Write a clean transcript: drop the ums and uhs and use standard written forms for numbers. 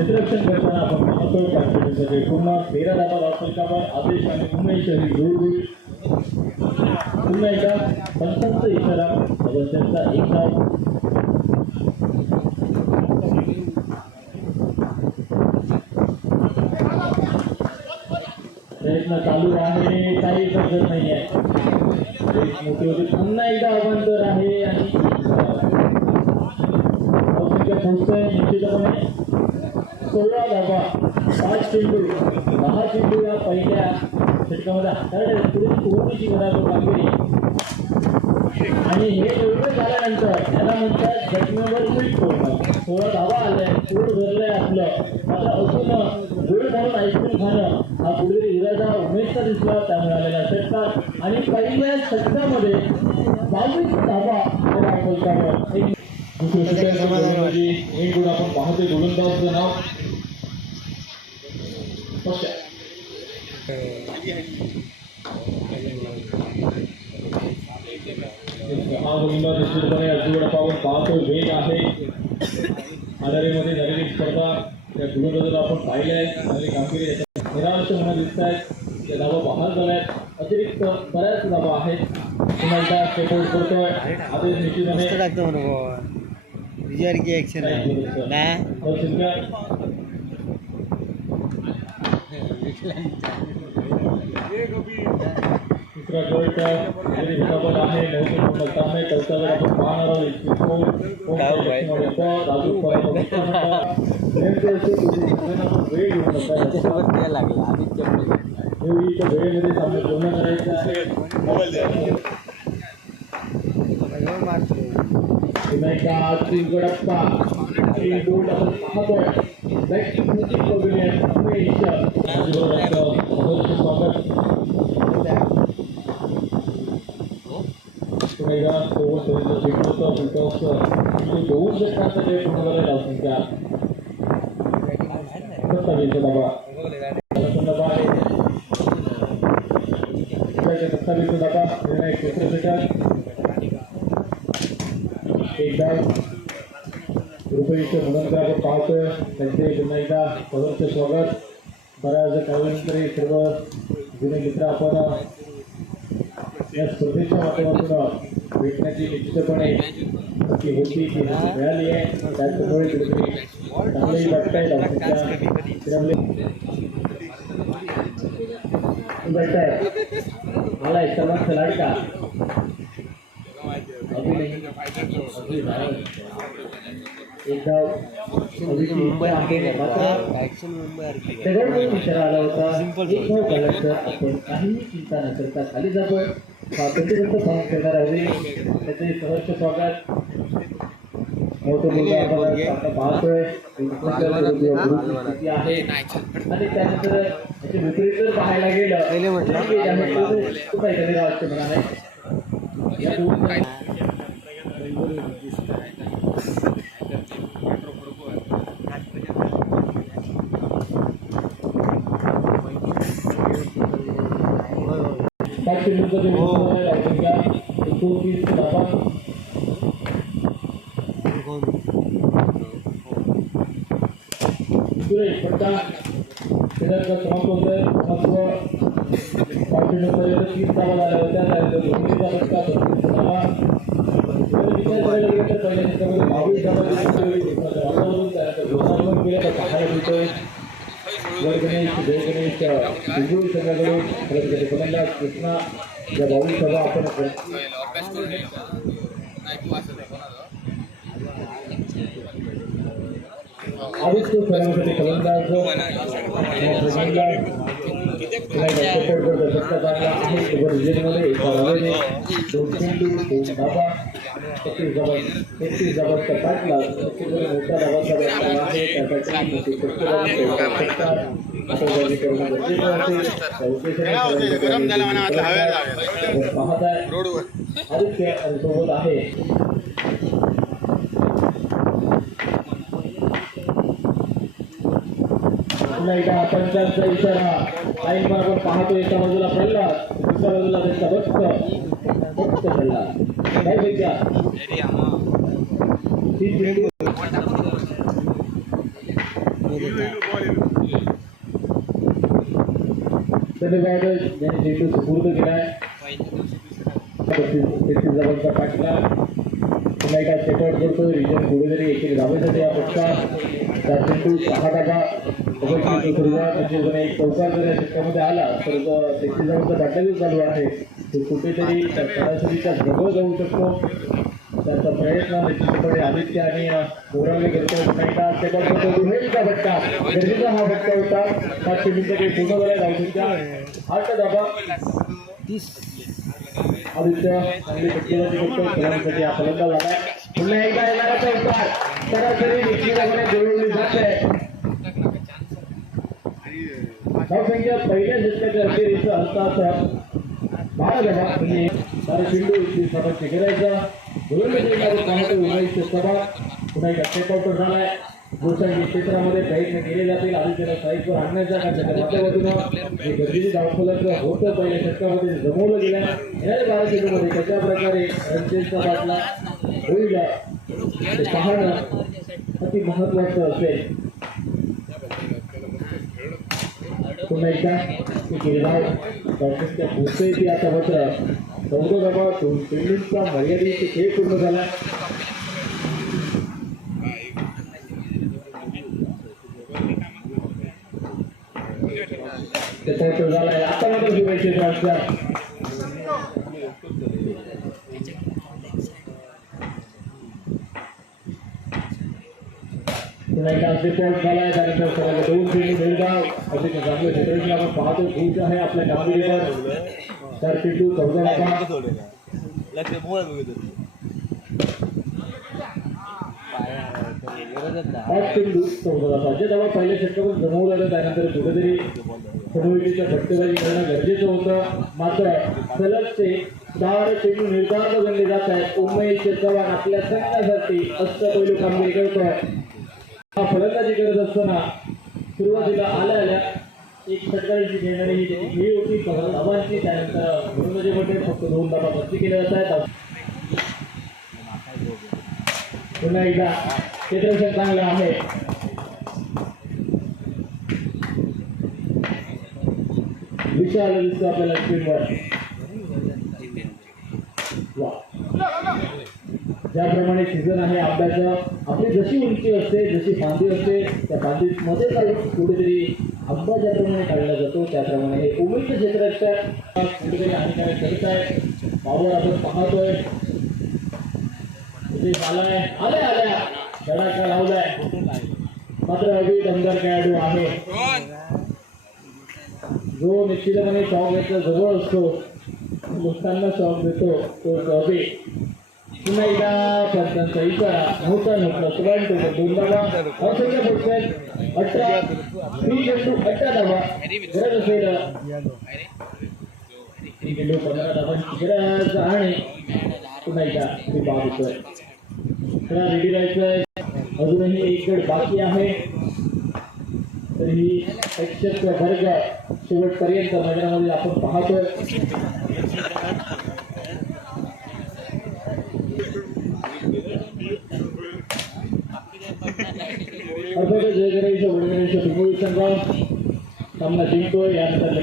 क्षेत्ररक्षण करताना आपण पाहतोय कॉन्फिडन्समध्ये पुन्हा 13 धावा धावफलकावर आदेश आणि मुंबई शहरी दूर पुन्हा एकदा पंचांचा इशारा अवस्थेचा एक धाव प्रयत्न चालू आहे काही पद्धत नाही आहे एक मोठी होती पुन्हा एकदा अवंतर आहे आणि पोहोचतोय निश्चितपणे 16 धावा 5 चेंडू 10 चेंडू या पहिल्या षटकामध्ये हाताळले पुढे कोणतीची गरज कामगिरी आणि हे एवढं झाल्यानंतर त्याला म्हणतात जखमेवर मीठ फोडणं 16 धावा आल्या पोट भरलंय आपलं मात्र अजून गोड म्हणून आईस्क्रीम खाणं हा कुठेतरी इरादा उमेशचा दिसला त्या मिळालेल्या षटकात आणि पहिल्या षटकामध्ये 22 धावा एक गुण आपण पाहतोय गोलंदाजचं नाव हा गोलंदाज निश्चितपणे अजून आपण पाहतोय वेग आहे आधारेमध्ये झालेली स्पर्धा त्या गोलंदाजाला आपण पाहिलंय आणि कामगिरी निराश म्हणून दिसत आहेत त्या धावा बाहेर झाल्यात अतिरिक्त बऱ्याच धावा आहेत पुन्हा एकदा सपोर्ट करतोय आदेश निश्चितपणे विजय की एक्शन है ना दूसरा गोल का मेरे हिसाब आहे बहुत लगता है चौथा वेळ आपण पाहणार आहोत राजू लागला वेळेमध्ये सामने पूर्ण करायचं आहे गडप्पा आणि गोल आपण पाहतोय दोन षटकांचा पूर्ण करायला संख्या 27 धावा 27 धावा निर्णय क्षेत्रफळ एकदा रुपयेचं मुलांकडे आपण पाहतोय त्यांचे पुन्हा एकदा सदस्य स्वागत बऱ्याच काळानंतर सर्व जुने मित्र आपण या स्पर्धेच्या माध्यमातून भेटण्याची निश्चितपणे संधी होती ती मिळाली आहे त्याच्यामुळे कुठेतरी चांगलंही वाटतंय मला एक सर्वात लाडका एक डाव मुंबई आहे मात्र ॲक्शन मुंबई सगळ्यांनी विचार आला होता एक धाव झालं तर आपण काहीही चिंता न करता खाली जातो स्वातंत्र्य फॉर्म करणार आहे त्याचे सहर्ष स्वागत मोठं मुलं आपण आता पाहतोय स्थिती आहे आणि त्यानंतर याचे विपरीत जर पाहायला गेलं तो काहीतरी राहते म्हणा नाही या दोन पंचांचा इशारा काही पण आपण पाहतो एका बाजूला प्रल्हाद दुसऱ्या बाजूला त्यांचा भक्त प्रल्हाद काय विचार ज्याने चेंडू सुपूर्द केलाय जवळचा पाठला पुन्हा एका सेटआउट करतो रिजन कुठेतरी एकेरी धावेसाठी या पक्षात त्या चेंडू 6 डागा म्हणजे एक चौकार जर या शतकामध्ये आला तर त्याची जवळचा बॅटल चालू आहे तो कुठेतरी सरासरीचा जवळ जाऊ शकतो त्याचा प्रयत्न निश्चितपणे आदित्य आणि गोरावले करतो पुन्हा दुहेरीचा फटका गरजेचा हा फटका होता 5 मिनिटं काही पूर्ण करायला जाऊ शकता 8 धावा आदित्य चांगली फटकेबाजी करतो खेळाडूसाठी हा फलंदाज झाला पुन्हा एकदा येणारा चौकार सरासरी निश्चितपणे जुळवली जाते धावसंख्या पहिल्या षटकाच्या अखेरीचा हस्ताक्षर 12 धावा म्हणजे सारे चेंडू सभा करायचा पुन्हा एक स्टेपआउट झालाय गोसावी क्षेत्रामध्ये प्रयत्न केले जातील आदित्यला साईडवर आणण्याचा त्याच्या माध्यमातून जे गरजेची धावफलक होतं पहिल्या षटकामध्ये जमवलं गेलं येणाऱ्या 12 चेंडूमध्ये कशा प्रकारे रनचेसचा बाटला होईल ते पाहणं अति महत्वाचं असेल पुन्हा एकदा गिरधाव डॉक्टरच्या पोहोचते ती आता मात्र 14 धावा 2 चेंडूंचा मर्यादित खेळ पूर्ण झाला झालाय आता मात्र शुभेच्छे झालाय त्यानंतर सगळ्यांना 2 चेंडू बेलगाव असे चांगलं क्षेत्र आपण पाहतो खूप आहे आपल्या कामगिरीवर 4 चेंडू 14 धावा चेंडू 14 धावा जे धावा पहिल्या षटकावर जमवलं त्यानंतर कुठेतरी फटकेबाजी करणं गरजेचं होतं मात्र सलगचे 4 चेंडू निर्धार गणले जात आहेत उमेश चव्हाण आपल्या संघासाठी अष्टपैलू कामगिरी करतोय हा फलंदाजी करत असताना सुरुवातीला आल्या एक षटकाराची घेणारी ही खेळी होती 15 धावांची त्यानंतर फलंदाजीमध्ये फक्त 2 धावा बदली केल्या जात आहेत पुन्हा एकदा क्षेत्ररक्षण चांगलं आहे विशाल दिसतो आपल्याला स्क्रीनवर ज्याप्रमाणे सीझन आहे आंब्याचं आपली जशी उंची असते जशी फांदी असते त्या फांदीमध्ये काढून कुठेतरी आंबा ज्याप्रमाणे काढला जातो त्याप्रमाणे हे उमेश क्षेत्राच्या कुठेतरी हानिकारक करत आहे पावर आपण पाहतोय इथे झालाय आल्या धडाका लावलाय मात्र अगदी दमदार खेळाडू आहे जो निश्चितपणे शॉक घेतला जवळ असतो लोकांना शॉक देतो तो कवी पुन्हा एकदा पंचांचा इशारा मोठा तुला दोनदा असंख्य फटक्यात 18 धावा गरज असेल 15 धावांची गरज आणि पुन्हा एकदा ते बाद होतोय त्याला रेडी राहायचंय अजूनही एक गड बाकी आहे तरीही प्रेक्षक वर्ग शेवटपर्यंत मैदानामध्ये आपण पाहतोय जय गणेश वडगणेश संघ सामना जिंकतोय यानंतर